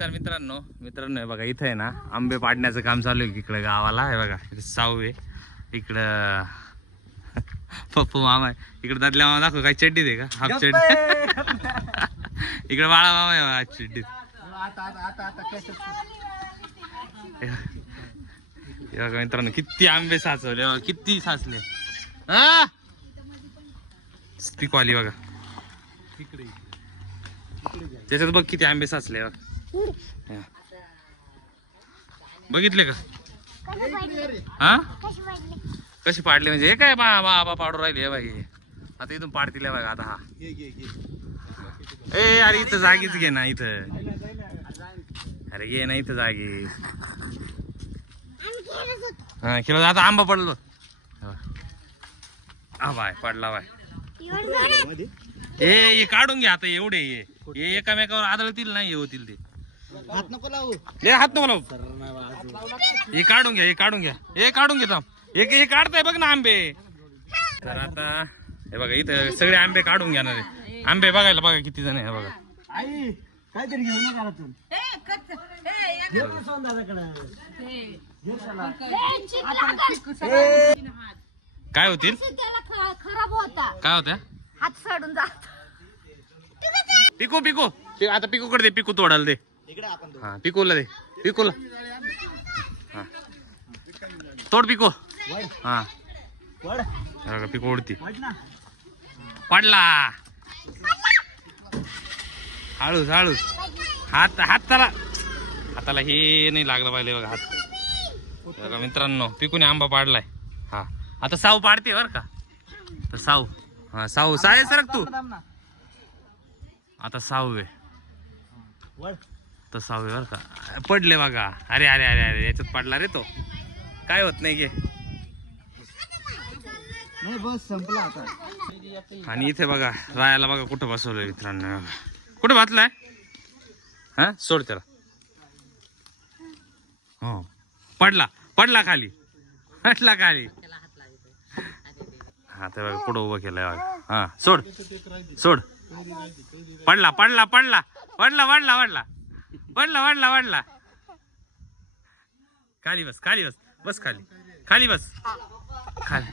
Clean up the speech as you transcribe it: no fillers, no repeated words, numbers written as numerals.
तर मित्रांनो हे बघा इथं आहे ना आंबे पाडण्याचं काम चालू आहे इकडे गावाला. आहे बघा इकडे साऊ आहे, इकडं पप्पू मामा आहे, इकडे दादल्या मामा दाखव काय चड्डी दे का हाफ चड्डी. इकडे बाळा मामा आहे चड्डीत. बघा मित्रांनो किती आंबे साचवले, किती साचले. स्पीक आली बघा त्याच्यात बघ किती आंबे साचले. बघितले का? हा कशी पाडले म्हणजे हे काय बाबा पाडू राहिले बाई. आता इथून पाडतील बघा. आता हा ए अरे इथं जागीच घे ना इथं. अरे घे ना इथं जागी. हा खेळ आता आंबा पडलो. हा बाय पडला बाय. हे काढून घ्या आता एवढे हे एकामेकावर आदळतील नाही होतील ते. हात नको लावू. हे काढून घ्या, हे काढून घ्या, हे काढून घेतो. हे काढताय बघ ना आंबे. तर आता हे बघा इथं सगळे आंबे काढून घेणार आहे. आंबे बघायला बघा किती जण आहे बघा. काहीतरी घेऊ नका काय होतील खराब होता. काय होत्या हात सडून जात. पिकू पिकू आता पिकू कडे दे. पिकू तोडायला दे. हा पिकूला दे. पिकूला हा तोड पिकू. हा पिकू उडती. पडला हळूच हळूच. हाताला हे नाही लागलं पाहिजे बघा हात. बघा मित्रांनो पिकूने आंबा पाडलाय. हा आता साऊ पाडते बर का. तर साऊ हा साऊ साडे सरक तू. आता साऊ आहे तर साऊ आहे बर का. पडले बघा. अरे अरे अरे अरे याच्यात पडला रे तो. काय होत नाही गे. बस संपला आता. आणि इथे बघा रायाला बघा कुठं बसवलंय मित्रांनो. कुठे बसलाय हा सोड त्याला. हो पडला खाली. पडला खाली. हा ते बघा कुठं उभं केलंय बघा. हा सोड सोड. पडला पडला पडला पडला पडला पडला पडला पडला पडला. खाली बस खाली बस. बस खाली खाली बस खाली.